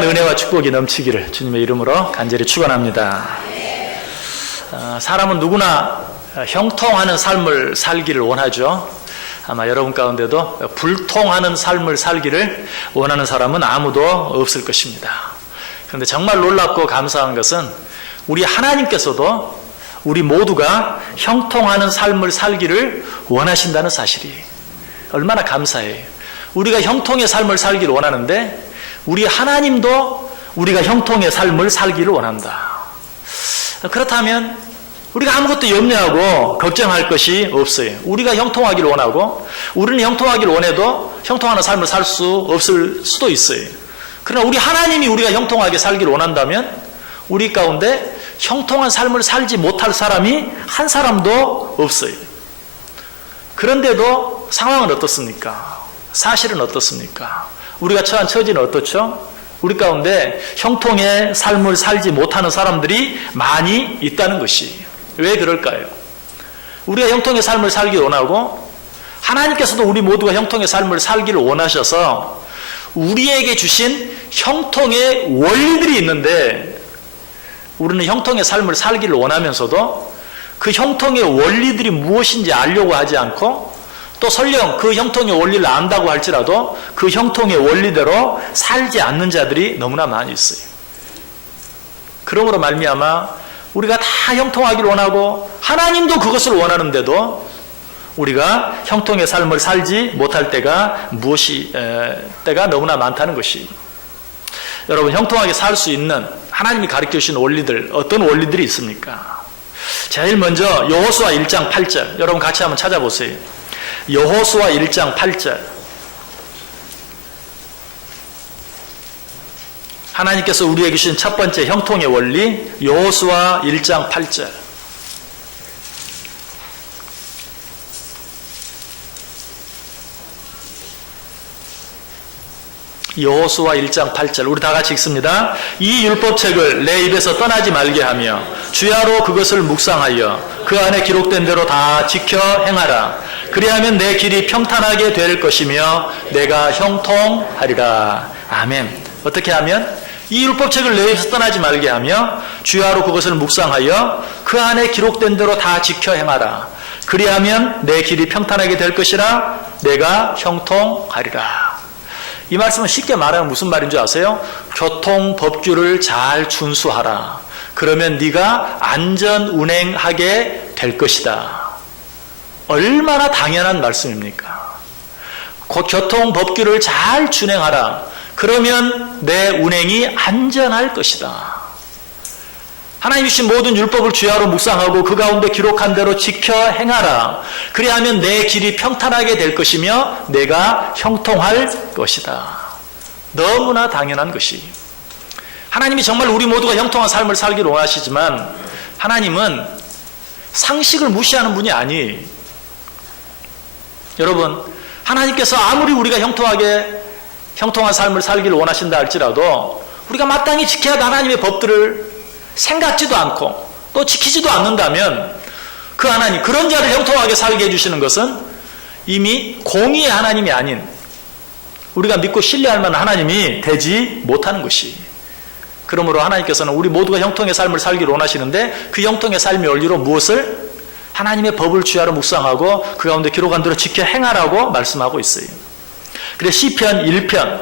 은혜와 축복이 넘치기를 주님의 이름으로 간절히 축원합니다. 사람은 누구나 형통하는 삶을 살기를 원하죠. 아마 여러분 가운데도 불통하는 삶을 살기를 원하는 사람은 아무도 없을 것입니다. 그런데 정말 놀랍고 감사한 것은 우리 하나님께서도 우리 모두가 형통하는 삶을 살기를 원하신다는 사실이 얼마나 감사해요. 우리가 형통의 삶을 살기를 원하는데 우리 하나님도 우리가 형통의 삶을 살기를 원한다. 그렇다면 우리가 아무것도 염려하고 걱정할 것이 없어요. 우리가 형통하기를 원하고 우리는 형통하기를 원해도 형통하는 삶을 살 수 없을 수도 있어요. 그러나 우리 하나님이 우리가 형통하게 살기를 원한다면 우리 가운데 형통한 삶을 살지 못할 사람이 한 사람도 없어요. 그런데도 상황은 어떻습니까? 사실은 어떻습니까? 우리가 처한 처지는 어떻죠? 우리 가운데 형통의 삶을 살지 못하는 사람들이 많이 있다는 것이 왜 그럴까요? 우리가 형통의 삶을 살기 원하고 하나님께서도 우리 모두가 형통의 삶을 살기를 원하셔서 우리에게 주신 형통의 원리들이 있는데 우리는 형통의 삶을 살기를 원하면서도 그 형통의 원리들이 무엇인지 알려고 하지 않고 또 설령 그 형통의 원리를 안다고 할지라도 그 형통의 원리대로 살지 않는 자들이 너무나 많이 있어요. 그러므로 말미암아 우리가 다 형통하기를 원하고 하나님도 그것을 원하는데도 우리가 형통의 삶을 살지 못할 때가 때가 너무나 많다는 것이 여러분 형통하게 살 수 있는 하나님이 가르쳐 주신 원리들 어떤 원리들이 있습니까? 제일 먼저 여호수아 1장 8절 여러분 같이 한번 찾아보세요. 여호수아 1장 8절 하나님께서 우리에게 주신 첫 번째 형통의 원리 여호수아 1장 8절 여호수아 1장 8절 우리 다 같이 읽습니다. 이 율법책을 내 입에서 떠나지 말게 하며 주야로 그것을 묵상하여 그 안에 기록된 대로 다 지켜 행하라. 그리하면 내 길이 평탄하게 될 것이며 내가 형통하리라. 아멘. 어떻게 하면? 이 율법책을 내 입에서 떠나지 말게 하며 주야로 그것을 묵상하여 그 안에 기록된 대로 다 지켜 행하라. 그리하면 내 길이 평탄하게 될 것이라. 내가 형통하리라. 이 말씀은 쉽게 말하면 무슨 말인 줄 아세요? 교통 법규를 잘 준수하라. 그러면 네가 안전 운행하게 될 것이다. 얼마나 당연한 말씀입니까? 교통 법규를 잘 준행하라. 그러면 내 운행이 안전할 것이다. 하나님 주신 모든 율법을 주야로 묵상하고 그 가운데 기록한 대로 지켜 행하라. 그리하면 내 길이 평탄하게 될 것이며 내가 형통할 것이다. 너무나 당연한 것이 하나님이 정말 우리 모두가 형통한 삶을 살기를 원하시지만 하나님은 상식을 무시하는 분이 아니에요. 여러분 하나님께서 아무리 우리가 형통한 삶을 살기를 원하신다 할지라도 우리가 마땅히 지켜야 할 하나님의 법들을 생각지도 않고 또 지키지도 않는다면 그 하나님 그런 자를 형통하게 살게 해주시는 것은 이미 공의의 하나님이 아닌 우리가 믿고 신뢰할 만한 하나님이 되지 못하는 것이 그러므로 하나님께서는 우리 모두가 형통의 삶을 살기를 원하시는데 그 형통의 삶의 원리로 무엇을? 하나님의 법을 주야로 묵상하고 그 가운데 기록한 대로 지켜 행하라고 말씀하고 있어요. 그래서 시편 1편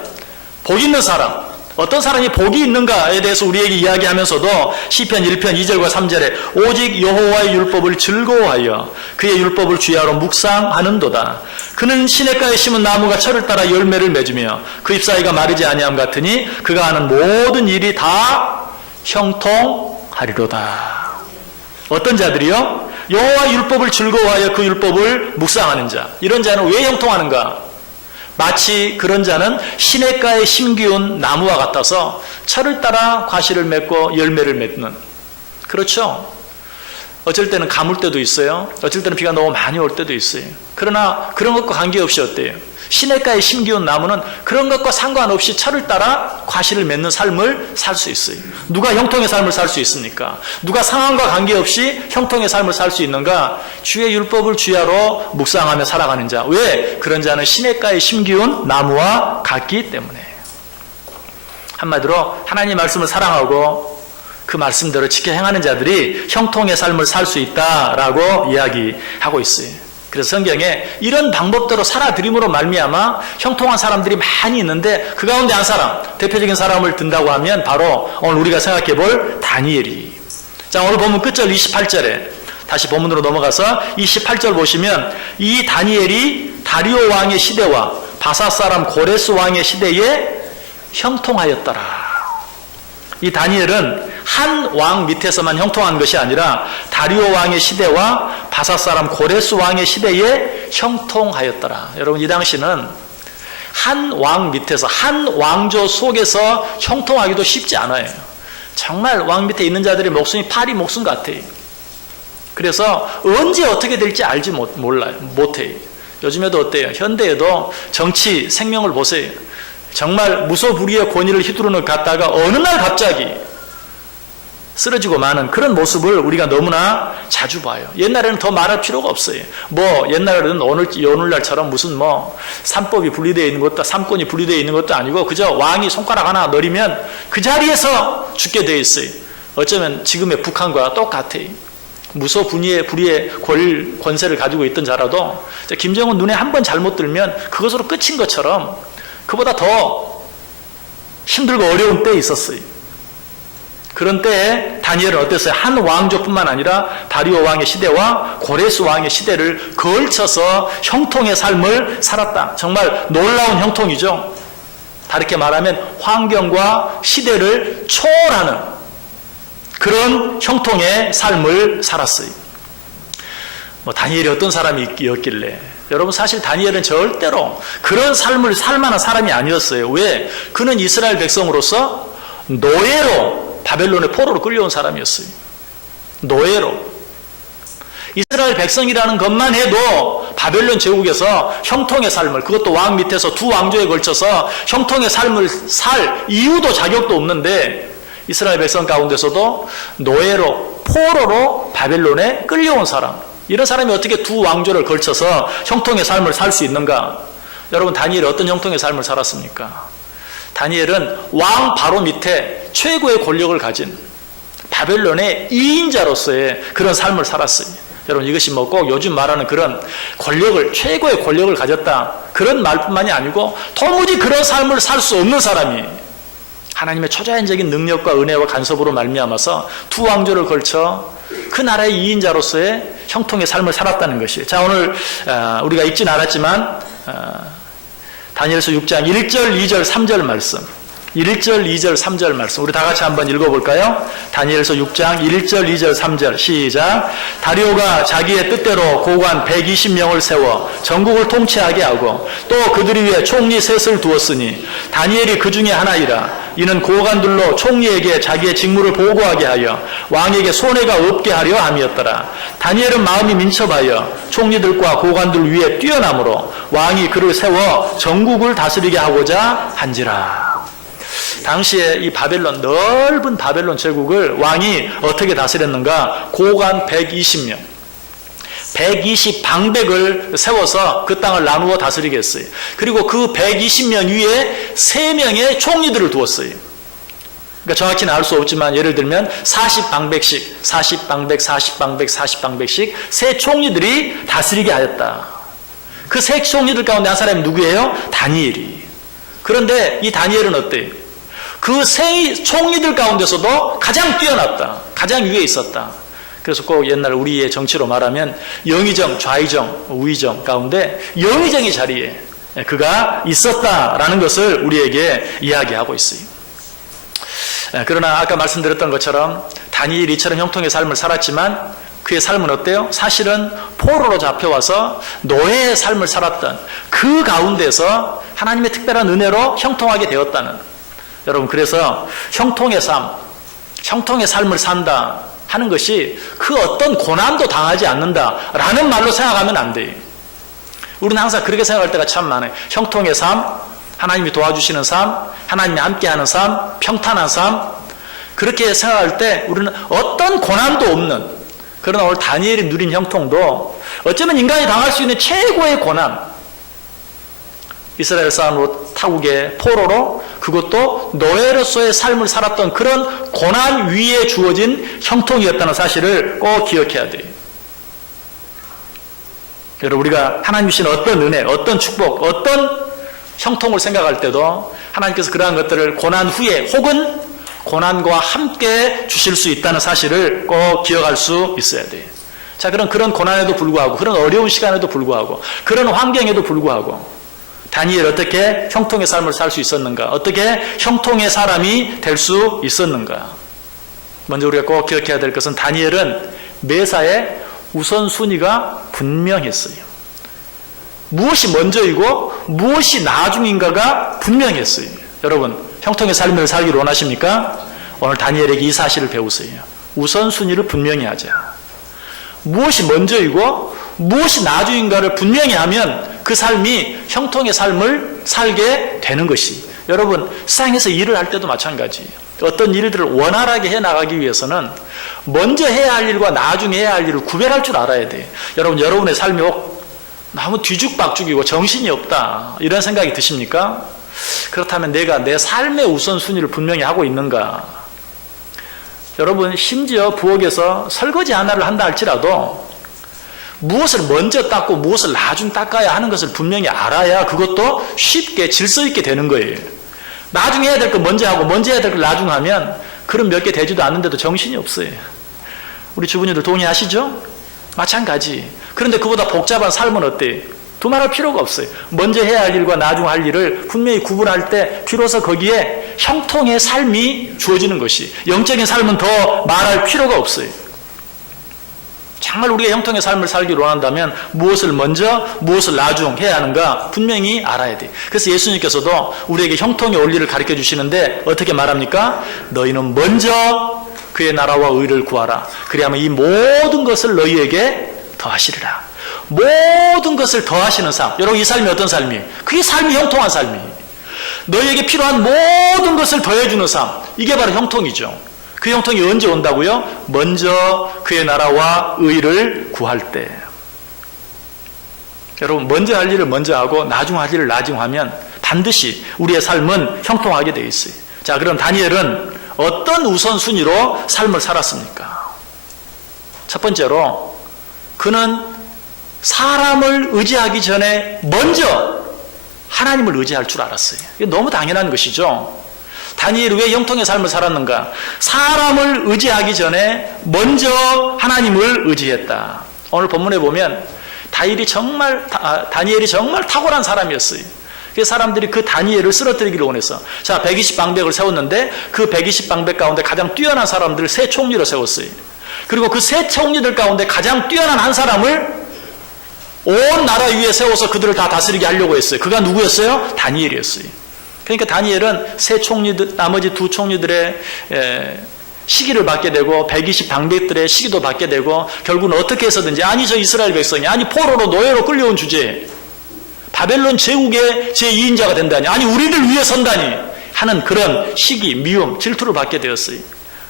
복 있는 사람 어떤 사람이 복이 있는가에 대해서 우리에게 이야기하면서도 시편 1편 2절과 3절에 오직 여호와의 율법을 즐거워하여 그의 율법을 주야로 묵상하는도다. 그는 시냇가에 심은 나무가 철을 따라 열매를 맺으며 그 잎사귀가 마르지 아니함 같으니 그가 하는 모든 일이 다 형통하리로다. 어떤 자들이요? 여호와의 율법을 즐거워하여 그 율법을 묵상하는 자. 이런 자는 왜 형통하는가? 마치 그런 자는 시냇가에 심기운 나무와 같아서 철을 따라 과실을 맺고 열매를 맺는 그렇죠. 어쩔 때는 가물 때도 있어요. 어쩔 때는 비가 너무 많이 올 때도 있어요. 그러나 그런 것과 관계없이 어때요? 시냇가에 심기운 나무는 그런 것과 상관없이 철을 따라 과실을 맺는 삶을 살 수 있어요. 누가 형통의 삶을 살 수 있습니까? 누가 상황과 관계없이 형통의 삶을 살 수 있는가? 주의 율법을 주야로 묵상하며 살아가는 자. 왜? 그런 자는 시냇가에 심기운 나무와 같기 때문에. 한마디로 하나님의 말씀을 사랑하고 그 말씀대로 지켜 행하는 자들이 형통의 삶을 살 수 있다라고 이야기하고 있어요. 그래서 성경에 이런 방법대로 살아들임으로 말미암아 형통한 사람들이 많이 있는데 그 가운데 한 사람, 대표적인 사람을 든다고 하면 바로 오늘 우리가 생각해 볼 다니엘이. 자, 오늘 본문 끝절 28절에 다시 본문으로 넘어가서 28절 보시면 이 다니엘이 다리오 왕의 시대와 바사 사람 고레스 왕의 시대에 형통하였더라. 이 다니엘은 한 왕 밑에서만 형통한 것이 아니라 다리오 왕의 시대와 바사 사람 고레스 왕의 시대에 형통하였더라. 여러분, 이 당시는 한 왕 밑에서, 한 왕조 속에서 형통하기도 쉽지 않아요. 정말 왕 밑에 있는 자들의 목숨이 파리 목숨 같아요. 그래서 언제 어떻게 될지 알지 못해요. 요즘에도 어때요? 현대에도 정치 생명을 보세요. 정말 무소불위의 권위를 휘두르는 갔다가 어느 날 갑자기 쓰러지고 마는 그런 모습을 우리가 너무나 자주 봐요. 옛날에는 더 말할 필요가 없어요. 옛날에는 오늘날처럼 무슨 삼법이 분리되어 있는 것도, 삼권이 분리되어 있는 것도 아니고 그저 왕이 손가락 하나 내리면 그 자리에서 죽게 되어 있어요. 어쩌면 지금의 북한과 똑같아요. 무소불위의 권세를 가지고 있던 자라도 김정은 눈에 한 번 잘못 들면 그것으로 끝인 것처럼 그보다 더 힘들고 어려운 때에 있었어요. 그런 때에 다니엘은 어땠어요? 한 왕조뿐만 아니라 다리오 왕의 시대와 고레스 왕의 시대를 걸쳐서 형통의 삶을 살았다. 정말 놀라운 형통이죠. 다르게 말하면 환경과 시대를 초월하는 그런 형통의 삶을 살았어요. 다니엘이 어떤 사람이었길래? 여러분, 사실 다니엘은 절대로 그런 삶을 살 만한 사람이 아니었어요. 왜? 그는 이스라엘 백성으로서 노예로 바벨론의 포로로 끌려온 사람이었어요. 노예로. 이스라엘 백성이라는 것만 해도 바벨론 제국에서 형통의 삶을, 그것도 왕 밑에서 두 왕조에 걸쳐서 형통의 삶을 살 이유도 자격도 없는데 이스라엘 백성 가운데서도 노예로, 포로로 바벨론에 끌려온 사람, 이런 사람이 어떻게 두 왕조를 걸쳐서 형통의 삶을 살 수 있는가? 여러분, 다니엘이 어떤 형통의 삶을 살았습니까? 다니엘은 왕 바로 밑에 최고의 권력을 가진 바벨론의 2인자로서의 그런 삶을 살았어요. 여러분, 이것이 꼭 요즘 말하는 그런 권력을, 최고의 권력을 가졌다, 그런 말뿐만이 아니고 도무지 그런 삶을 살 수 없는 사람이 하나님의 초자연적인 능력과 은혜와 간섭으로 말미암아서 두 왕조를 걸쳐 그 나라의 2인자로서의 형통의 삶을 살았다는 것이에요. 자, 오늘 우리가 읽진 않았지만 다니엘서 6장 1절, 2절, 3절 말씀, 1절, 2절, 3절 말씀 우리 다 같이 한번 읽어볼까요? 다니엘서 6장 1절, 2절, 3절 시작. 다리오가 자기의 뜻대로 고관 120명을 세워 전국을 통치하게 하고 또 그들이 위에 총리 셋을 두었으니 다니엘이 그 중에 하나이라. 이는 고관들로 총리에게 자기의 직무를 보고하게 하여 왕에게 손해가 없게 하려 함이었더라. 다니엘은 마음이 민첩하여 총리들과 고관들 위에 뛰어남으로 왕이 그를 세워 전국을 다스리게 하고자 한지라. 당시에 이 바벨론, 넓은 바벨론 제국을 왕이 어떻게 다스렸는가? 고관 120명, 120방백을 세워서 그 땅을 나누어 다스리게 했어요. 그리고 그 120명 위에 3명의 총리들을 두었어요. 그러니까 정확히는 알 수 없지만 예를 들면 40방백씩, 40방백, 40방백, 40방백씩 세 총리들이 다스리게 하였다. 그 세 총리들 가운데 한 사람이 누구예요? 다니엘이. 그런데 이 다니엘은 어때요? 그 세 총리들 가운데서도 가장 뛰어났다. 가장 위에 있었다. 그래서 꼭 옛날 우리의 정치로 말하면 영의정, 좌의정, 우의정 가운데 영의정의 자리에 그가 있었다라는 것을 우리에게 이야기하고 있어요. 그러나 아까 말씀드렸던 것처럼 다니엘이 이처럼 형통의 삶을 살았지만 그의 삶은 어때요? 사실은 포로로 잡혀와서 노예의 삶을 살았던 그 가운데서 하나님의 특별한 은혜로 형통하게 되었다는, 여러분, 그래서 형통의 삶, 형통의 삶을 산다 하는 것이 그 어떤 고난도 당하지 않는다라는 말로 생각하면 안 돼요. 우리는 항상 그렇게 생각할 때가 참 많아요. 형통의 삶, 하나님이 도와주시는 삶, 하나님이 함께하는 삶, 평탄한 삶, 그렇게 생각할 때 우리는 어떤 고난도 없는, 그러나 오늘 다니엘이 누린 형통도 어쩌면 인간이 당할 수 있는 최고의 고난, 이스라엘 사람으로 타국의 포로로 그것도 노예로서의 삶을 살았던 그런 고난 위에 주어진 형통이었다는 사실을 꼭 기억해야 돼요. 여러분, 우리가 하나님 주신 어떤 은혜, 어떤 축복, 어떤 형통을 생각할 때도 하나님께서 그러한 것들을 고난 후에 혹은 고난과 함께 주실 수 있다는 사실을 꼭 기억할 수 있어야 돼요. 자, 그런 고난에도 불구하고, 그런 어려운 시간에도 불구하고, 그런 환경에도 불구하고 다니엘 어떻게 형통의 삶을 살 수 있었는가? 어떻게 형통의 사람이 될 수 있었는가? 먼저 우리가 꼭 기억해야 될 것은 다니엘은 매사에 우선순위가 분명했어요. 무엇이 먼저이고 무엇이 나중인가가 분명했어요. 여러분, 형통의 삶을 살기를 원하십니까? 오늘 다니엘에게 이 사실을 배우세요. 우선순위를 분명히 하자. 무엇이 먼저이고 무엇이 나중인가를 분명히 하면 그 삶이 형통의 삶을 살게 되는 것이, 여러분, 세상에서 일을 할 때도 마찬가지예요. 어떤 일들을 원활하게 해나가기 위해서는 먼저 해야 할 일과 나중에 해야 할 일을 구별할 줄 알아야 돼요. 여러분, 여러분의 삶이 너무 뒤죽박죽이고 정신이 없다, 이런 생각이 드십니까? 그렇다면 내가 내 삶의 우선순위를 분명히 하고 있는가? 여러분, 심지어 부엌에서 설거지 하나를 한다 할지라도 무엇을 먼저 닦고 무엇을 나중 닦아야 하는 것을 분명히 알아야 그것도 쉽게 질서 있게 되는 거예요. 나중에 해야 될 거 먼저 하고 먼저 해야 될 걸 나중 하면 그런 몇 개 되지도 않는데도 정신이 없어요. 우리 주부님들 동의하시죠? 마찬가지. 그런데 그보다 복잡한 삶은 어때요? 두말할 필요가 없어요. 먼저 해야 할 일과 나중 할 일을 분명히 구분할 때 비로소 거기에 형통의 삶이 주어지는 것이, 영적인 삶은 더 말할 필요가 없어요. 정말 우리가 형통의 삶을 살기를 원한다면 무엇을 먼저 무엇을 나중 해야 하는가 분명히 알아야 돼. 그래서 예수님께서도 우리에게 형통의 원리를 가르쳐 주시는데 어떻게 말합니까? 너희는 먼저 그의 나라와 의를 구하라. 그리하면 이 모든 것을 너희에게 더하시리라. 모든 것을 더하시는 삶. 여러분, 이 삶이 어떤 삶이에요? 그게 삶이 형통한 삶이에요. 너희에게 필요한 모든 것을 더해주는 삶. 이게 바로 형통이죠. 그 형통이 언제 온다고요? 먼저 그의 나라와 의를 구할 때. 여러분, 먼저 할 일을 먼저 하고 나중 할 일을 나중 하면 반드시 우리의 삶은 형통하게 되어 있어요. 자, 그럼 다니엘은 어떤 우선순위로 삶을 살았습니까? 첫 번째로, 그는 사람을 의지하기 전에 먼저 하나님을 의지할 줄 알았어요. 이게 너무 당연한 것이죠. 다니엘이 왜 형통의 삶을 살았는가? 사람을 의지하기 전에 먼저 하나님을 의지했다. 오늘 본문에 보면 다니엘이 정말 탁월한 사람이었어요. 그래서 사람들이 그 다니엘을 쓰러뜨리기를 원했어. 자, 120방백을 세웠는데 그 120방백 가운데 가장 뛰어난 사람들을 세 총리로 세웠어요. 그리고 그 세 총리들 가운데 가장 뛰어난 한 사람을 온 나라 위에 세워서 그들을 다 다스리게 하려고 했어요. 그가 누구였어요? 다니엘이었어요. 그러니까 다니엘은 세 총리들, 나머지 두 총리들의 시기를 받게 되고 120방백들의 시기도 받게 되고 결국은 어떻게 해서든지, 아니 저 이스라엘 백성이, 아니 포로로 노예로 끌려온 주제에 바벨론 제국의 제2인자가 된다니, 아니 우리를 위해 선다니 하는 그런 시기, 미움, 질투를 받게 되었어요.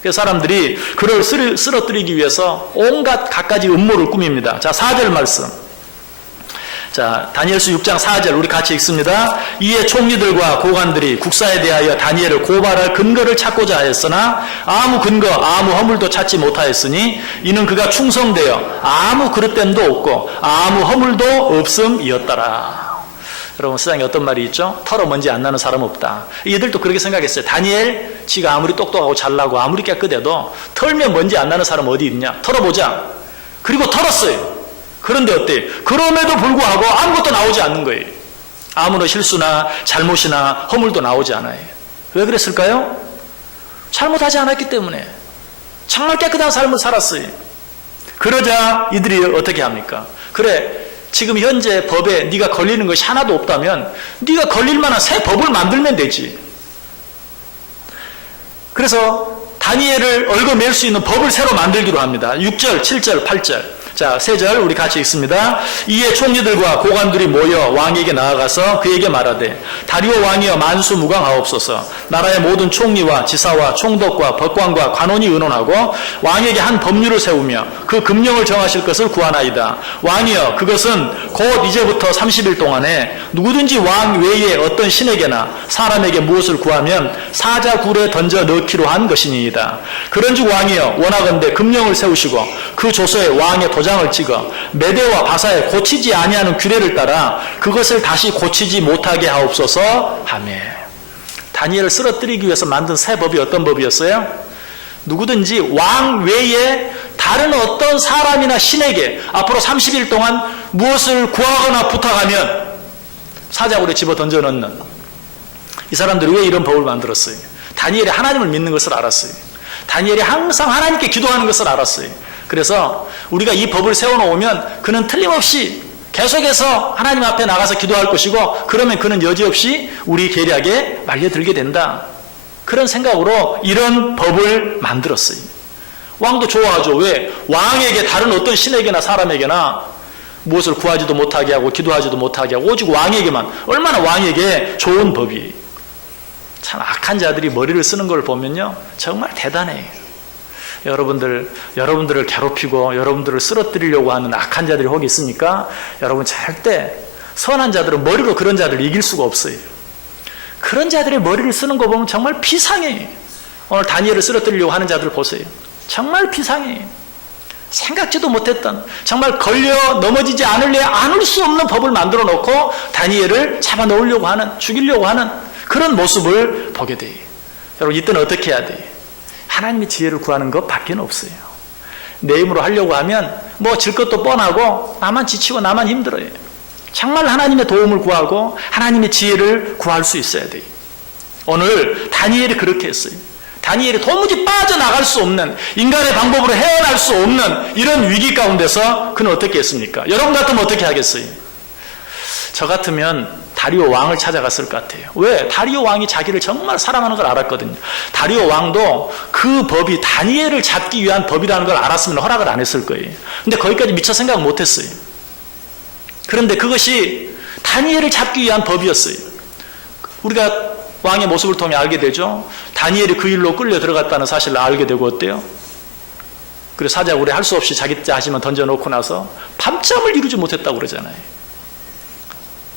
그래서 사람들이 그를 쓰러뜨리기 위해서 온갖 갖가지 음모를 꾸밉니다. 자, 4절 말씀. 자, 다니엘서 6장 4절 우리 같이 읽습니다. 이에 총리들과 고관들이 국사에 대하여 다니엘을 고발할 근거를 찾고자 하였으나 아무 근거, 아무 허물도 찾지 못하였으니 이는 그가 충성되어 아무 그릇됨도 없고 아무 허물도 없음이었더라. 여러분, 세상에 어떤 말이 있죠? 털어 먼지 안 나는 사람 없다. 얘들도 그렇게 생각했어요. 다니엘, 지가 아무리 똑똑하고 잘나고 아무리 깨끗해도 털면 먼지 안 나는 사람 어디 있냐? 털어보자. 그리고 털었어요. 그런데 어때요? 그럼에도 불구하고 아무것도 나오지 않는 거예요. 아무런 실수나 잘못이나 허물도 나오지 않아요. 왜 그랬을까요? 잘못하지 않았기 때문에. 정말 깨끗한 삶을 살았어요. 그러자 이들이 어떻게 합니까? 그래, 지금 현재 법에 네가 걸리는 것이 하나도 없다면 네가 걸릴 만한 새 법을 만들면 되지. 그래서 다니엘을 얽어맬 수 있는 법을 새로 만들기로 합니다. 6절, 7절, 8절. 자, 3절 우리 같이 읽습니다. 이에 총리들과 고관들이 모여 왕에게 나아가서 그에게 말하되 다리오 왕이여 만수무강하옵소서. 나라의 모든 총리와 지사와 총독과 법관과 관원이 의논하고 왕에게 한 법률을 세우며 그 금령을 정하실 것을 구하나이다. 왕이여 그것은 곧 이제부터 30일 동안에 누구든지 왕 외에 어떤 신에게나 사람에게 무엇을 구하면 사자굴에 던져 넣기로 한 것이니이다. 그런즉 왕이여 원하건대 금령을 세우시고 그 조서에 왕의 도장을 찍어 메대와 바사에 고치지 아니하는 규례를 따라 그것을 다시 고치지 못하게 하옵소서 하며. 다니엘을 쓰러뜨리기 위해서 만든 새 법이 어떤 법이었어요? 누구든지 왕 외에 다른 어떤 사람이나 신에게 앞으로 30일 동안 무엇을 구하거나 부탁하면 사자굴에 집어 던져 넣는. 이 사람들이 왜 이런 법을 만들었어요? 다니엘이 하나님을 믿는 것을 알았어요. 다니엘이 항상 하나님께 기도하는 것을 알았어요. 그래서 우리가 이 법을 세워놓으면 그는 틀림없이 계속해서 하나님 앞에 나가서 기도할 것이고, 그러면 그는 여지없이 우리 계략에 말려들게 된다. 그런 생각으로 이런 법을 만들었어요. 왕도 좋아하죠. 왜? 왕에게 다른 어떤 신에게나 사람에게나 무엇을 구하지도 못하게 하고 기도하지도 못하게 하고 오직 왕에게만. 얼마나 왕에게 좋은 법이. 참 악한 자들이 머리를 쓰는 걸 보면요 정말 대단해요. 여러분들을 괴롭히고 여러분들을 쓰러뜨리려고 하는 악한 자들이 혹 있으니까 여러분 절대 선한 자들은 머리로 그런 자들을 이길 수가 없어요. 그런 자들의 머리를 쓰는 거 보면 정말 비상해요. 오늘 다니엘을 쓰러뜨리려고 하는 자들 보세요. 정말 비상해요. 생각지도 못했던, 정말 걸려 넘어지지 않을 수 없는 법을 만들어 놓고 다니엘을 잡아 넣으려고 하는, 죽이려고 하는 그런 모습을 보게 돼요. 여러분 이때는 어떻게 해야 돼요? 하나님의 지혜를 구하는 것밖에 없어요. 내 힘으로 하려고 하면 뭐 질 것도 뻔하고 나만 지치고 나만 힘들어요. 정말 하나님의 도움을 구하고 하나님의 지혜를 구할 수 있어야 돼요. 오늘 다니엘이 그렇게 했어요. 다니엘이 도무지 빠져나갈 수 없는, 인간의 방법으로 헤어날 수 없는 이런 위기 가운데서 그는 어떻게 했습니까? 여러분 같으면 어떻게 하겠어요? 저 같으면 다리오 왕을 찾아갔을 것 같아요. 왜? 다리오 왕이 자기를 정말 사랑하는 걸 알았거든요. 다리오 왕도 그 법이 다니엘을 잡기 위한 법이라는 걸 알았으면 허락을 안 했을 거예요. 근데 거기까지 미처 생각 못 했어요. 그런데 그것이 다니엘을 잡기 위한 법이었어요. 우리가 왕의 모습을 통해 알게 되죠. 다니엘이 그 일로 끌려 들어갔다는 사실을 알게 되고 어때요? 그래서 사자굴에 할 수 없이 자기 자신만 던져놓고 나서 밤잠을 이루지 못했다고 그러잖아요.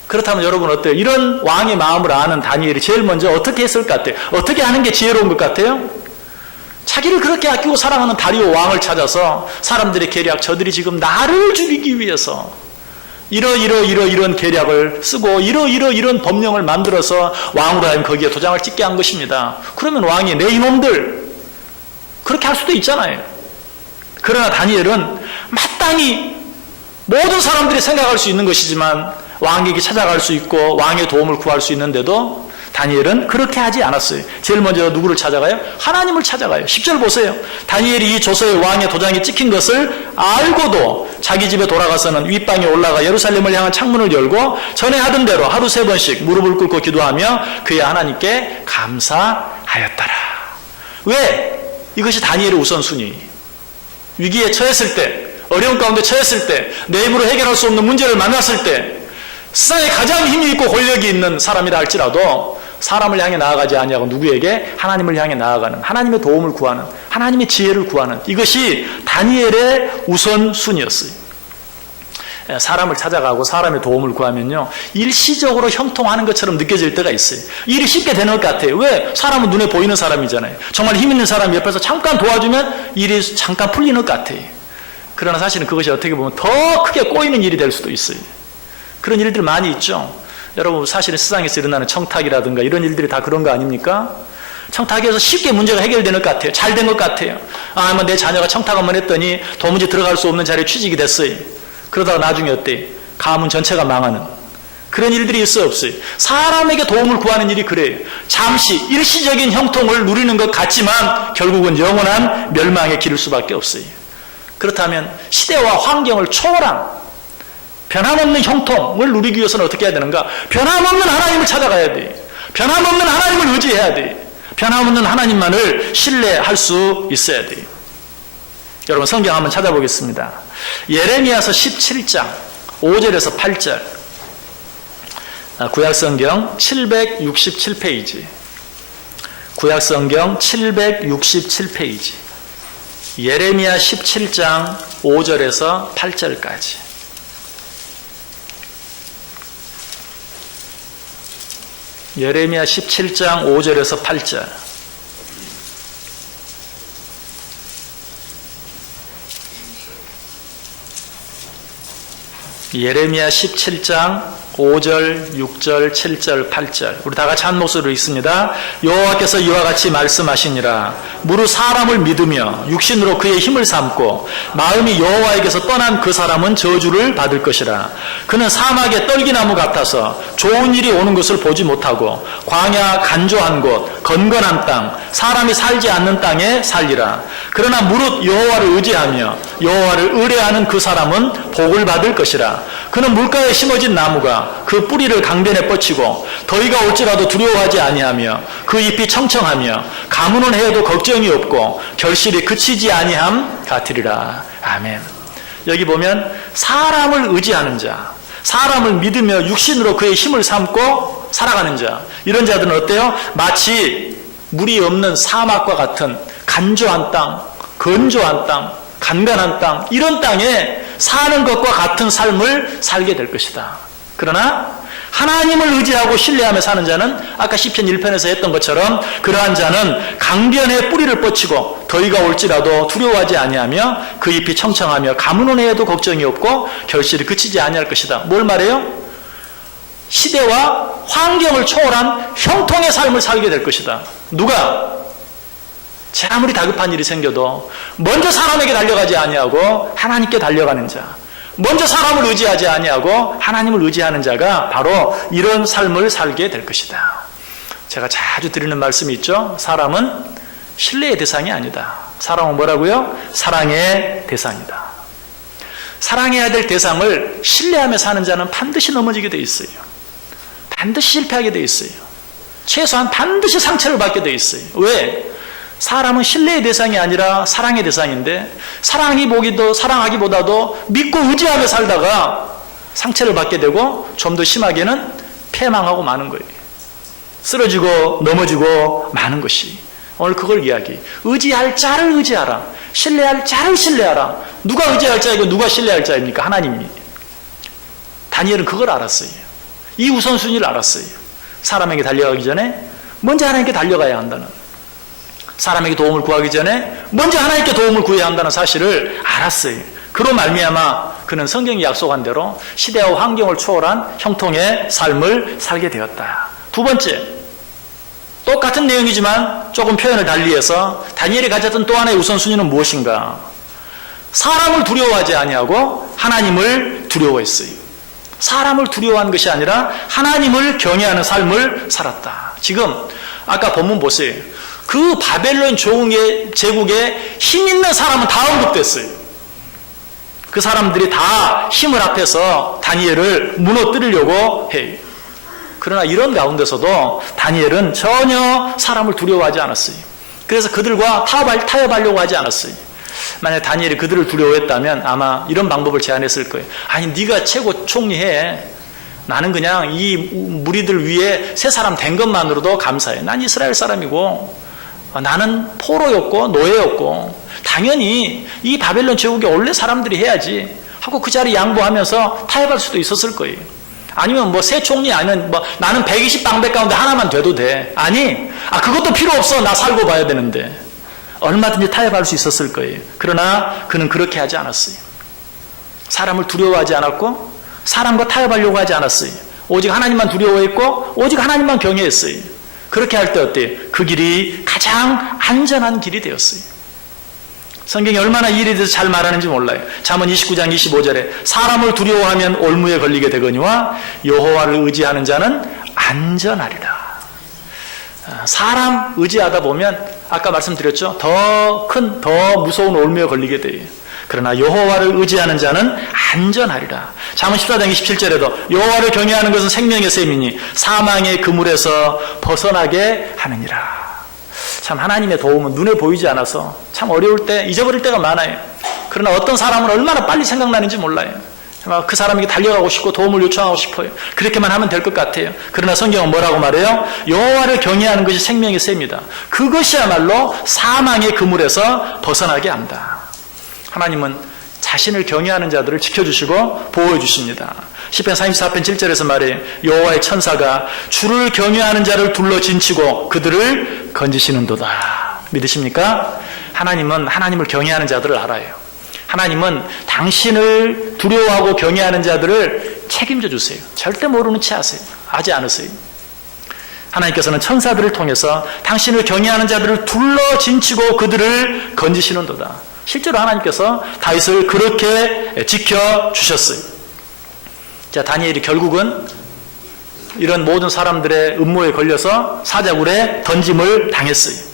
그렇다면 여러분 어때요? 이런 왕의 마음을 아는 다니엘이 제일 먼저 어떻게 했을 것 같아요? 어떻게 하는 게 지혜로운 것 같아요? 자기를 그렇게 아끼고 사랑하는 다리오 왕을 찾아서 사람들의 계략, 저들이 지금 나를 죽이기 위해서 이런 계략을 쓰고 이런 법령을 만들어서 왕으로 하여금 거기에 도장을 찍게 한 것입니다. 그러면 왕이 내 이놈들 그렇게 할 수도 있잖아요. 그러나 다니엘은 마땅히 모든 사람들이 생각할 수 있는 것이지만 왕에게 찾아갈 수 있고 왕의 도움을 구할 수 있는데도 다니엘은 그렇게 하지 않았어요. 제일 먼저 누구를 찾아가요? 하나님을 찾아가요. 10절 보세요. 다니엘이 이 조서에 왕의 도장이 찍힌 것을 알고도 자기 집에 돌아가서는 윗방에 올라가 예루살렘을 향한 창문을 열고 전에 하던 대로 하루 3번씩 무릎을 꿇고 기도하며 그의 하나님께 감사하였더라. 왜? 이것이 다니엘의 우선순위. 위기에 처했을 때, 어려운 가운데 처했을 때, 내 힘으로 해결할 수 없는 문제를 만났을 때, 세상에 가장 힘이 있고 권력이 있는 사람이라 할지라도 사람을 향해 나아가지 아니하고 누구에게? 하나님을 향해 나아가는, 하나님의 도움을 구하는, 하나님의 지혜를 구하는, 이것이 다니엘의 우선순위였어요. 사람을 찾아가고 사람의 도움을 구하면요 일시적으로 형통하는 것처럼 느껴질 때가 있어요. 일이 쉽게 되는 것 같아요. 왜? 사람은 눈에 보이는 사람이잖아요. 정말 힘 있는 사람이 옆에서 잠깐 도와주면 일이 잠깐 풀리는 것 같아요. 그러나 사실은 그것이 어떻게 보면 더 크게 꼬이는 일이 될 수도 있어요. 그런 일들 많이 있죠. 여러분 사실은 세상에서 일어나는 청탁이라든가 이런 일들이 다 그런 거 아닙니까? 청탁에서 쉽게 문제가 해결되는 것 같아요. 잘 된 것 같아요. 아마 내 자녀가 청탁 한번 했더니 도무지 들어갈 수 없는 자리에 취직이 됐어요. 그러다가 나중에 어때? 가문 전체가 망하는 그런 일들이 있어요, 없어요? 사람에게 도움을 구하는 일이 그래요. 잠시 일시적인 형통을 누리는 것 같지만 결국은 영원한 멸망에 기를 수밖에 없어요. 그렇다면 시대와 환경을 초월한 변함없는 형통을 누리기 위해서는 어떻게 해야 되는가? 변함없는 하나님을 찾아가야 돼. 변함없는 하나님을 의지해야 돼. 변함없는 하나님만을 신뢰할 수 있어야 돼. 여러분 성경 한번 찾아보겠습니다. 예레미야서 17장 5절에서 8절, 구약성경 767페이지, 구약성경 767페이지, 예레미야 17장 5절에서 8절까지. 예레미야 17장 5절에서 8절. 예레미야 17장 5절, 6절, 7절, 8절. 우리 다 같이 한 목소리로 읽습니다. 여호와께서 이와 같이 말씀하시니라. 무릇 사람을 믿으며 육신으로 그의 힘을 삼고 마음이 여호와에게서 떠난 그 사람은 저주를 받을 것이라. 그는 사막의 떨기나무 같아서 좋은 일이 오는 것을 보지 못하고 광야 간조한 곳, 건건한 땅, 사람이 살지 않는 땅에 살리라. 그러나 무릇 여호와를 의지하며 여호와를 의뢰하는 그 사람은 복을 받을 것이라. 그는 물가에 심어진 나무가 그 뿌리를 강변에 뻗치고 더위가 올지라도 두려워하지 아니하며 그 잎이 청청하며 가무는 해도 걱정이 없고 결실이 그치지 아니함 같으리라. 아멘. 여기 보면 사람을 의지하는 자, 사람을 믿으며 육신으로 그의 힘을 삼고 살아가는 자, 이런 자들은 어때요? 마치 물이 없는 사막과 같은 간조한 땅, 건조한 땅, 간간한 땅, 이런 땅에 사는 것과 같은 삶을 살게 될 것이다. 그러나 하나님을 의지하고 신뢰하며 사는 자는 아까 시편 1편에서 했던 것처럼 그러한 자는 강변에 뿌리를 뻗치고 더위가 올지라도 두려워하지 아니하며 그 잎이 청청하며 가무는 해에도 걱정이 없고 결실이 그치지 아니할 것이다. 뭘 말해요? 시대와 환경을 초월한 형통의 삶을 살게 될 것이다. 누가? 아무리 다급한 일이 생겨도 먼저 사람에게 달려가지 아니하고 하나님께 달려가는 자, 먼저 사람을 의지하지 아니하고 하나님을 의지하는 자가 바로 이런 삶을 살게 될 것이다. 제가 자주 드리는 말씀이 있죠. 사람은 신뢰의 대상이 아니다. 사람은 뭐라고요? 사랑의 대상이다. 사랑해야 될 대상을 신뢰하며 사는 자는 반드시 넘어지게 돼 있어요. 반드시 실패하게 돼 있어요. 최소한 반드시 상처를 받게 돼 있어요. 왜? 사람은 신뢰의 대상이 아니라 사랑의 대상인데 사랑하기보다도 믿고 의지하며 살다가 상처를 받게 되고 좀 더 심하게는 패망하고 마는 거예요. 쓰러지고 넘어지고 마는 것이 오늘 그걸 이야기. 의지할 자를 의지하라. 신뢰할 자를 신뢰하라. 누가 의지할 자이고 누가 신뢰할 자입니까? 하나님이. 다니엘은 그걸 알았어요. 이 우선순위를 알았어요. 사람에게 달려가기 전에 먼저 하나님께 달려가야 한다는, 사람에게 도움을 구하기 전에 먼저 하나님께 도움을 구해야 한다는 사실을 알았어요. 그로 말미암아 그는 성경이 약속한 대로 시대와 환경을 초월한 형통의 삶을 살게 되었다. 두 번째, 똑같은 내용이지만 조금 표현을 달리해서 다니엘이 가졌던 또 하나의 우선순위는 무엇인가? 사람을 두려워하지 아니하고 하나님을 두려워했어요. 사람을 두려워하는 것이 아니라 하나님을 경외하는 삶을 살았다. 지금 아까 본문 보세요. 그 바벨론 제국에 힘 있는 사람은 다 언급됐어요. 그 사람들이 다 힘을 합해서 다니엘을 무너뜨리려고 해요. 그러나 이런 가운데서도 다니엘은 전혀 사람을 두려워하지 않았어요. 그래서 그들과 타협하려고 하지 않았어요. 만약 다니엘이 그들을 두려워했다면 아마 이런 방법을 제안했을 거예요. 아니, 네가 최고 총리해. 나는 그냥 이 무리들 위에 세 사람 된 것만으로도 감사해. 난 이스라엘 사람이고 나는 포로였고 노예였고 당연히 이 바벨론 제국에 원래 사람들이 해야지 하고 그 자리 양보하면서 타협할 수도 있었을 거예요. 아니면 뭐 새 총리 아니면 뭐 나는 120 방백 가운데 하나만 돼도 돼. 아니, 그것도 필요 없어. 나 살고 봐야 되는데. 얼마든지 타협할 수 있었을 거예요. 그러나 그는 그렇게 하지 않았어요. 사람을 두려워하지 않았고 사람과 타협하려고 하지 않았어요. 오직 하나님만 두려워했고 오직 하나님만 경외했어요. 그렇게 할 때 어때요? 그 길이 가장 안전한 길이 되었어요. 성경이 얼마나 이 일에 대해서 잘 말하는지 몰라요. 잠언 29장 25절에 사람을 두려워하면 올무에 걸리게 되거니와 여호와를 의지하는 자는 안전하리라. 사람 의지하다 보면 아까 말씀드렸죠. 더 무서운 올무에 걸리게 돼요. 그러나 여호와를 의지하는 자는 안전하리라. 잠언 14장 27절에도 여호와를 경외하는 것은 생명의 셈이니 사망의 그물에서 벗어나게 하느니라. 참 하나님의 도움은 눈에 보이지 않아서 참 어려울 때 잊어버릴 때가 많아요. 그러나 어떤 사람은 얼마나 빨리 생각나는지 몰라요. 그 사람에게 달려가고 싶고 도움을 요청하고 싶어요. 그렇게만 하면 될 것 같아요. 그러나 성경은 뭐라고 말해요? 여호와를 경외하는 것이 생명의 셈이다. 그것이야말로 사망의 그물에서 벗어나게 한다. 하나님은 자신을 경외하는 자들을 지켜주시고 보호해 주십니다. 시편 34편 7절에서 말해요. 여호와의 천사가 주를 경외하는 자를 둘러 진치고 그들을 건지시는도다. 믿으십니까? 하나님은 하나님을 경외하는 자들을 알아요. 하나님은 당신을 두려워하고 경외하는 자들을 책임져 주세요. 절대 모르는 체 하지 않으세요. 하나님께서는 천사들을 통해서 당신을 경외하는 자들을 둘러 진치고 그들을 건지시는도다. 실제로 하나님께서 다윗을 그렇게 지켜주셨어요. 자, 다니엘이 결국은 이런 모든 사람들의 음모에 걸려서 사자굴에 던짐을 당했어요.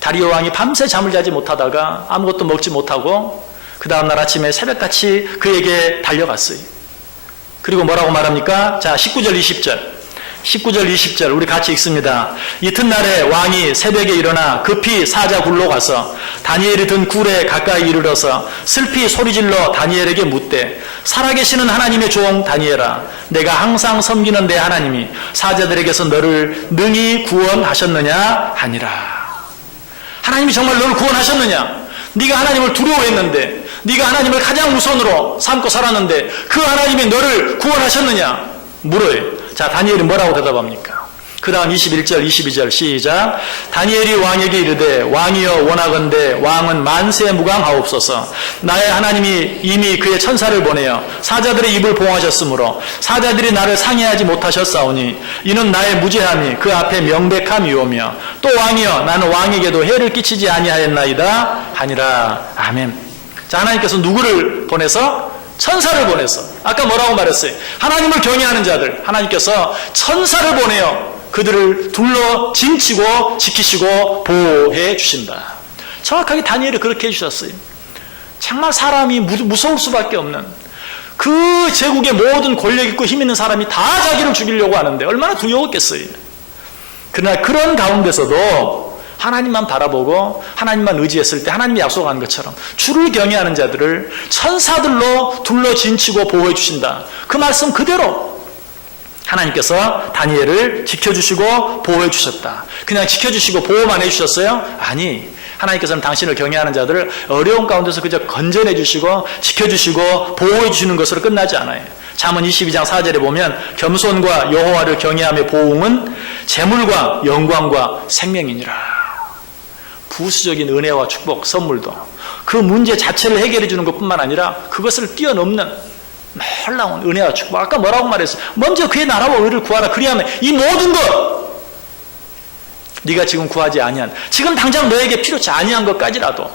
다리오 왕이 밤새 잠을 자지 못하다가 아무것도 먹지 못하고 그 다음날 아침에 새벽같이 그에게 달려갔어요. 그리고 뭐라고 말합니까? 자, 19절 20절 우리 같이 읽습니다. 이튿날에 왕이 새벽에 일어나 급히 사자굴로 가서 다니엘이 든 굴에 가까이 이르러서 슬피 소리질러 다니엘에게 묻되 살아계시는 하나님의 종 다니엘아, 내가 항상 섬기는 내 하나님이 사자들에게서 너를 능히 구원하셨느냐 하니라. 하나님이 정말 너를 구원하셨느냐? 네가 하나님을 두려워했는데, 네가 하나님을 가장 우선으로 삼고 살았는데 그 하나님이 너를 구원하셨느냐 물어요. 자, 다니엘이 뭐라고 대답합니까? 그 다음 21절 22절 시작. 다니엘이 왕에게 이르되 왕이여 원하건대 왕은 만세 무강하옵소서. 나의 하나님이 이미 그의 천사를 보내어 사자들의 입을 봉하셨으므로 사자들이 나를 상해하지 못하셨사오니 이는 나의 무죄함이 그 앞에 명백함이오며 또 왕이여 나는 왕에게도 해를 끼치지 아니하였나이다 하니라. 아멘. 자, 하나님께서 누구를 보내서? 천사를 보내서. 아까 뭐라고 말했어요? 하나님을 경외하는 자들, 하나님께서 천사를 보내어 그들을 둘러 진치고 지키시고 보호해 주신다. 정확하게 다니엘이 그렇게 해주셨어요. 정말 사람이 무서울 수밖에 없는 그 제국의 모든 권력 있고 힘 있는 사람이 다 자기를 죽이려고 하는데 얼마나 두려웠겠어요. 그러나 그런 가운데서도 하나님만 바라보고 하나님만 의지했을 때 하나님이 약속한 것처럼 주를 경외하는 자들을 천사들로 둘러 진치고 보호해 주신다. 그 말씀 그대로 하나님께서 다니엘을 지켜주시고 보호해 주셨다. 그냥 지켜주시고 보호만 해주셨어요? 아니, 하나님께서는 당신을 경외하는 자들을 어려운 가운데서 그저 건져내 주시고 지켜주시고 보호해 주시는 것으로 끝나지 않아요. 잠언 22장 4절에 보면 겸손과 여호와를 경외함의 보응은 재물과 영광과 생명이니라. 부수적인 은혜와 축복, 선물도 그 문제 자체를 해결해 주는 것뿐만 아니라 그것을 뛰어넘는 놀라운 은혜와 축복. 아까 뭐라고 말했어요? 먼저 그의 나라와 의를 구하라. 그리하면 이 모든 것 네가 지금 구하지 아니한, 지금 당장 너에게 필요치 아니한 것까지라도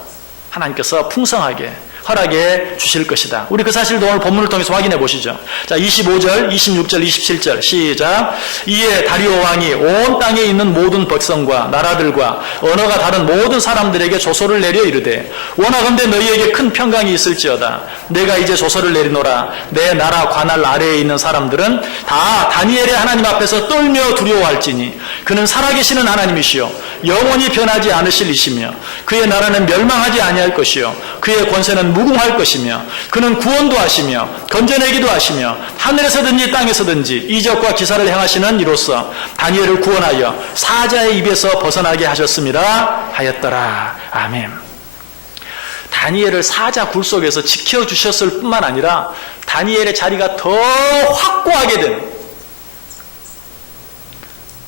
하나님께서 풍성하게 허락해 주실 것이다. 우리 그 사실도 오늘 본문을 통해서 확인해 보시죠. 자, 25절, 26절, 27절 시작. 이에 다리오 왕이 온 땅에 있는 모든 백성과 나라들과 언어가 다른 모든 사람들에게 조서를 내려 이르되 원하건대 너희에게 큰 평강이 있을지어다. 내가 이제 조서를 내리노라. 내 나라 관할 아래에 있는 사람들은 다 다니엘의 하나님 앞에서 떨며 두려워할지니 그는 살아계시는 하나님이시요 영원히 변하지 않으실 이시며 그의 나라는 멸망하지 아니할 것이요 그의 권세는 무궁할 것이며 그는 구원도 하시며 건져내기도 하시며 하늘에서든지 땅에서든지 이적과 기사를 행하시는 이로써 다니엘을 구원하여 사자의 입에서 벗어나게 하셨습니다 하였더라. 아멘. 다니엘을 사자 굴 속에서 지켜주셨을 뿐만 아니라 다니엘의 자리가 더 확고하게 된,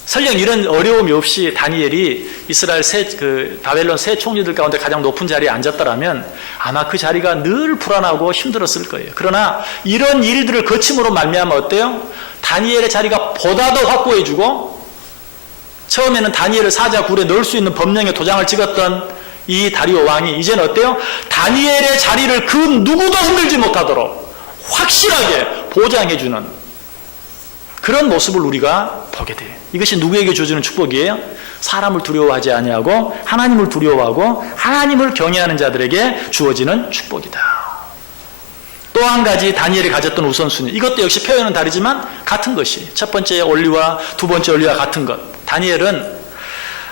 설령 이런 어려움이 없이 다니엘이 이스라엘 바벨론 세 총리들 가운데 가장 높은 자리에 앉았더라면 아마 그 자리가 늘 불안하고 힘들었을 거예요. 그러나 이런 일들을 거침으로 말미암아 어때요? 다니엘의 자리가 보다 더 확고해지고, 처음에는 다니엘을 사자 굴에 넣을 수 있는 법령에 도장을 찍었던 이 다리오 왕이 이제는 어때요? 다니엘의 자리를 그 누구도 흔들지 못하도록 확실하게 보장해주는 그런 모습을 우리가 보게 돼요. 이것이 누구에게 주어지는 축복이에요? 사람을 두려워하지 아니하고 하나님을 두려워하고 하나님을 경외하는 자들에게 주어지는 축복이다. 또 한 가지 다니엘이 가졌던 우선순위, 이것도 역시 표현은 다르지만 같은 것이, 첫 번째 원리와 두 번째 원리와 같은 것. 다니엘은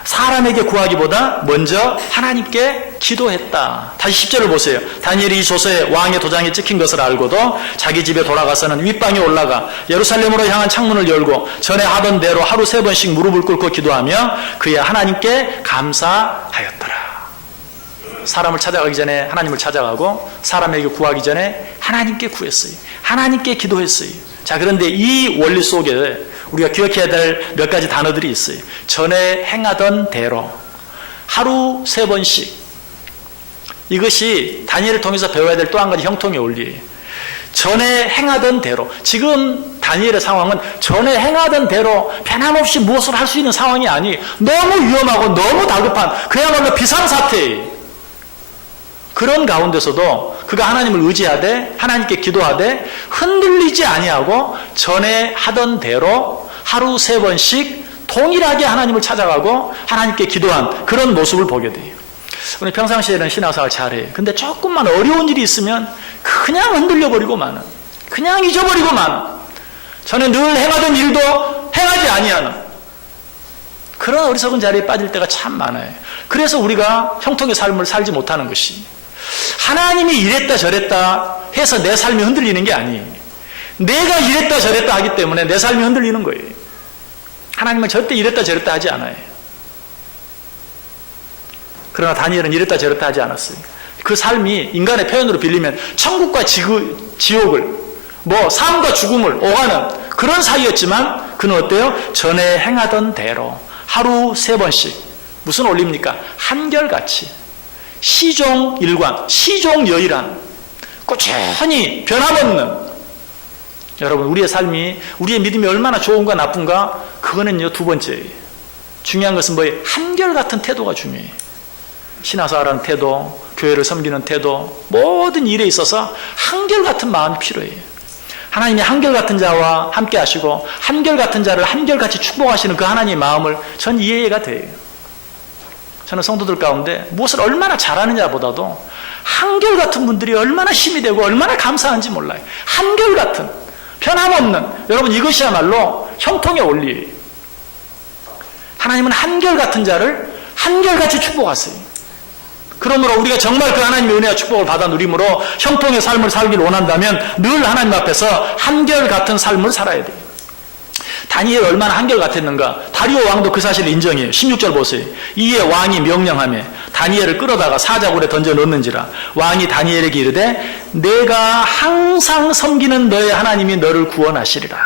사람에게 구하기보다 먼저 하나님께 기도했다. 다시 10절을 보세요. 다니엘이 이 조서에 왕의 도장이 찍힌 것을 알고도 자기 집에 돌아가서는 윗방에 올라가 예루살렘으로 향한 창문을 열고 전에 하던 대로 하루 3번씩 무릎을 꿇고 기도하며 그의 하나님께 감사하였더라. 사람을 찾아가기 전에 하나님을 찾아가고 사람에게 구하기 전에 하나님께 구했어요. 하나님께 기도했어요. 자, 그런데 이 원리 속에 우리가 기억해야 될 몇 가지 단어들이 있어요. 전에 행하던 대로 하루 3번씩. 이것이 다니엘을 통해서 배워야 될 또 한 가지 형통의 원리예요. 전에 행하던 대로. 지금 다니엘의 상황은 전에 행하던 대로 변함없이 무엇을 할 수 있는 상황이 아니, 너무 위험하고 너무 다급한 그야말로 비상사태예요. 그런 가운데서도 그가 하나님을 의지하되 하나님께 기도하되 흔들리지 아니하고 전에 하던 대로 하루 3번씩 동일하게 하나님을 찾아가고 하나님께 기도한 그런 모습을 보게 돼요. 우리 평상시에는 신앙생활 잘해요. 근데 조금만 어려운 일이 있으면 그냥 흔들려버리고 마는, 그냥 잊어버리고 마는, 전에 늘 행하던 일도 행하지 아니하는 그런 어리석은 자리에 빠질 때가 참 많아요. 그래서 우리가 형통의 삶을 살지 못하는 것이, 하나님이 이랬다 저랬다 해서 내 삶이 흔들리는 게 아니에요. 내가 이랬다 저랬다 하기 때문에 내 삶이 흔들리는 거예요. 하나님은 절대 이랬다 저랬다 하지 않아요. 그러나 다니엘은 이랬다 저랬다 하지 않았어요. 그 삶이 인간의 표현으로 빌리면 천국과 지옥을, 삶과 죽음을 오가는 그런 사이였지만 그는 어때요? 전에 행하던 대로 하루 3번씩 무슨 원리입니까? 한결같이 시종일관, 시종여일한 꾸준히 변함없는, 여러분 우리의 삶이, 우리의 믿음이 얼마나 좋은가 나쁜가, 그거는요 2번째예요. 중요한 것은 뭐예요? 한결같은 태도가 중요해요. 신앙생활하는 태도, 교회를 섬기는 태도, 모든 일에 있어서 한결같은 마음이 필요해요. 하나님이 한결같은 자와 함께 하시고 한결같은 자를 한결같이 축복하시는 그 하나님의 마음을 전 이해가 돼요. 저는 성도들 가운데 무엇을 얼마나 잘하느냐보다도 한결같은 분들이 얼마나 힘이 되고 얼마나 감사한지 몰라요. 한결같은, 변함없는, 여러분 이것이야말로 형통의 원리예요. 하나님은 한결같은 자를 한결같이 축복하세요. 그러므로 우리가 정말 그 하나님의 은혜와 축복을 받아 누림으로 형통의 삶을 살기를 원한다면 늘 하나님 앞에서 한결같은 삶을 살아야 돼요. 다니엘 얼마나 한결같았는가. 다리오 왕도 그 사실을 인정해요. 16절 보세요. 이에 왕이 명령하며 다니엘을 끌어다가 사자굴에 던져 넣는지라. 왕이 다니엘에게 이르되 내가 항상 섬기는 너의 하나님이 너를 구원하시리라.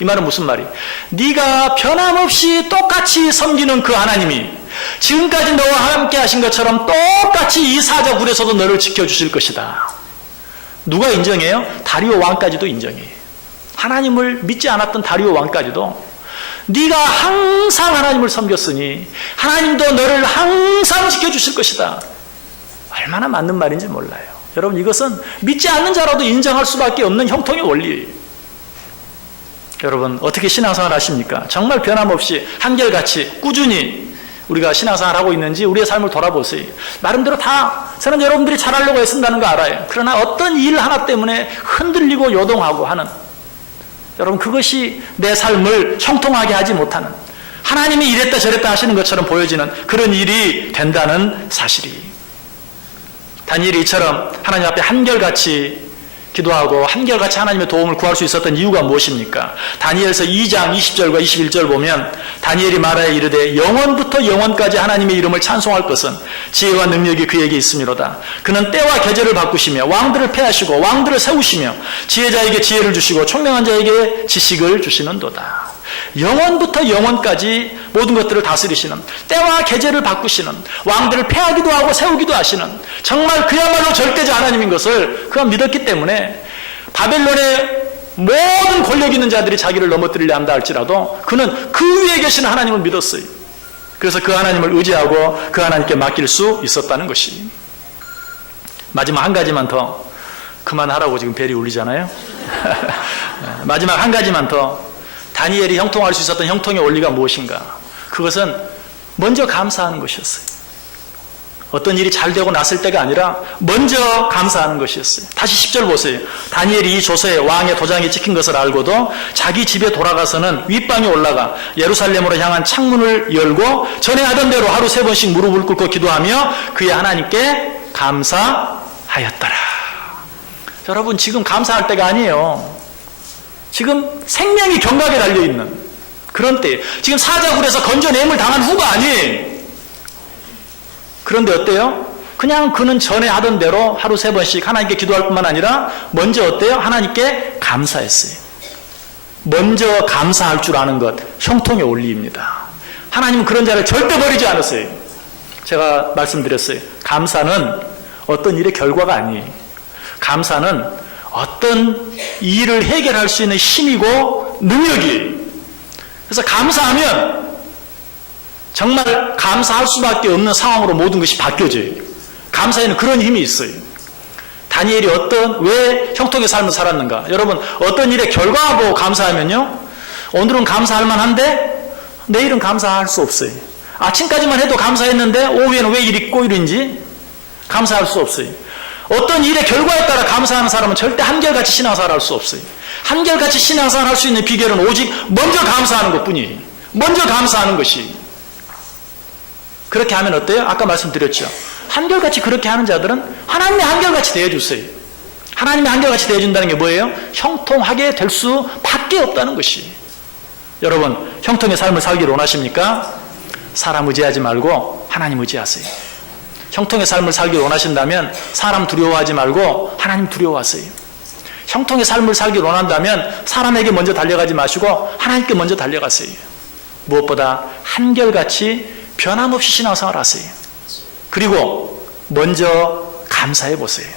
이 말은 무슨 말이에요? 네가 변함없이 똑같이 섬기는 그 하나님이 지금까지 너와 함께 하신 것처럼 똑같이 이 사자굴에서도 너를 지켜주실 것이다. 누가 인정해요? 다리오 왕까지도 인정해요. 하나님을 믿지 않았던 다리오 왕까지도 네가 항상 하나님을 섬겼으니 하나님도 너를 항상 지켜주실 것이다. 얼마나 맞는 말인지 몰라요. 여러분 이것은 믿지 않는 자라도 인정할 수밖에 없는 형통의 원리예요. 여러분 어떻게 신앙생활 하십니까? 정말 변함없이 한결같이 꾸준히 우리가 신앙생활 하고 있는지 우리의 삶을 돌아보세요. 나름대로 다 저는 여러분들이 잘하려고 애쓴다는 거 알아요. 그러나 어떤 일 하나 때문에 흔들리고 요동하고 하는, 여러분 그것이 내 삶을 형통하게 하지 못하는, 하나님이 이랬다 저랬다 하시는 것처럼 보여지는 그런 일이 된다는 사실이, 다니엘이 이처럼 하나님 앞에 한결같이 기도하고 한결같이 하나님의 도움을 구할 수 있었던 이유가 무엇입니까? 다니엘서 2장 20절과 21절 보면 다니엘이 말하여 이르되 영원부터 영원까지 하나님의 이름을 찬송할 것은 지혜와 능력이 그에게 있음이로다. 그는 때와 계절을 바꾸시며 왕들을 패하시고 왕들을 세우시며 지혜자에게 지혜를 주시고 총명한 자에게 지식을 주시는도다. 영원부터 영원까지 모든 것들을 다스리시는, 때와 계절을 바꾸시는, 왕들을 패하기도 하고 세우기도 하시는 정말 그야말로 절대자 하나님인 것을 그가 믿었기 때문에 바벨론의 모든 권력 있는 자들이 자기를 넘어뜨리려 한다 할지라도 그는 그 위에 계시는 하나님을 믿었어요. 그래서 그 하나님을 의지하고 그 하나님께 맡길 수 있었다는 것이. 마지막 한 가지만 더, 그만하라고 지금 벨이 울리잖아요. 마지막 한 가지만 더, 다니엘이 형통할 수 있었던 형통의 원리가 무엇인가? 그것은 먼저 감사하는 것이었어요. 어떤 일이 잘 되고 났을 때가 아니라 먼저 감사하는 것이었어요. 다시 10절 보세요. 다니엘이 이 조서에 왕의 도장이 찍힌 것을 알고도 자기 집에 돌아가서는 윗방에 올라가 예루살렘으로 향한 창문을 열고 전에 하던 대로 하루 3번씩 무릎을 꿇고 기도하며 그의 하나님께 감사하였더라. 여러분, 지금 감사할 때가 아니에요. 지금 생명이 경각에 달려있는 그런 때, 지금 사자굴에서 건져냄을 당한 후가 아니에요. 그런데 어때요? 그냥 그는 전에 하던 대로 하루 3번씩 하나님께 기도할 뿐만 아니라 먼저 어때요? 하나님께 감사했어요. 먼저 감사할 줄 아는 것, 형통의 원리입니다. 하나님은 그런 자를 절대 버리지 않으세요. 제가 말씀드렸어요. 감사는 어떤 일의 결과가 아니에요. 감사는 어떤 일을 해결할 수 있는 힘이고 능력이에요. 그래서 감사하면 정말 감사할 수밖에 없는 상황으로 모든 것이 바뀌어져요. 감사에는 그런 힘이 있어요. 다니엘이 왜 형통의 삶을 살았는가? 여러분, 어떤 일의 결과 보고 감사하면요, 오늘은 감사할 만한데 내일은 감사할 수 없어요. 아침까지만 해도 감사했는데 오후에는 왜 이리 꼬이는지 감사할 수 없어요. 어떤 일의 결과에 따라 감사하는 사람은 절대 한결같이 신앙생활 할 수 없어요. 한결같이 신앙생활 할 수 있는 비결은 오직 먼저 감사하는 것뿐이에요. 먼저 감사하는 것이. 그렇게 하면 어때요? 아까 말씀드렸죠. 한결같이 그렇게 하는 자들은 하나님이 한결같이 대해주세요. 하나님이 한결같이 대해준다는 게 뭐예요? 형통하게 될 수밖에 없다는 것이. 여러분, 형통의 삶을 살기를 원하십니까? 사람 의지하지 말고 하나님 의지하세요. 형통의 삶을 살기를 원하신다면 사람 두려워하지 말고 하나님 두려워하세요. 형통의 삶을 살기를 원한다면 사람에게 먼저 달려가지 마시고 하나님께 먼저 달려가세요. 무엇보다 한결같이 변함없이 신앙생활 하세요. 그리고 먼저 감사해 보세요.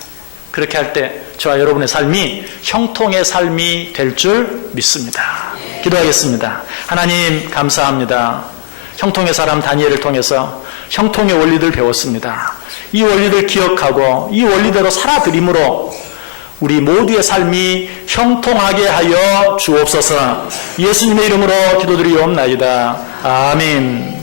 그렇게 할 때 저와 여러분의 삶이 형통의 삶이 될 줄 믿습니다. 기도하겠습니다. 하나님, 감사합니다. 형통의 사람 다니엘을 통해서 형통의 원리들 배웠습니다. 이 원리를 기억하고 이 원리대로 살아드림으로 우리 모두의 삶이 형통하게 하여 주옵소서. 예수님의 이름으로 기도드리옵나이다. 아멘.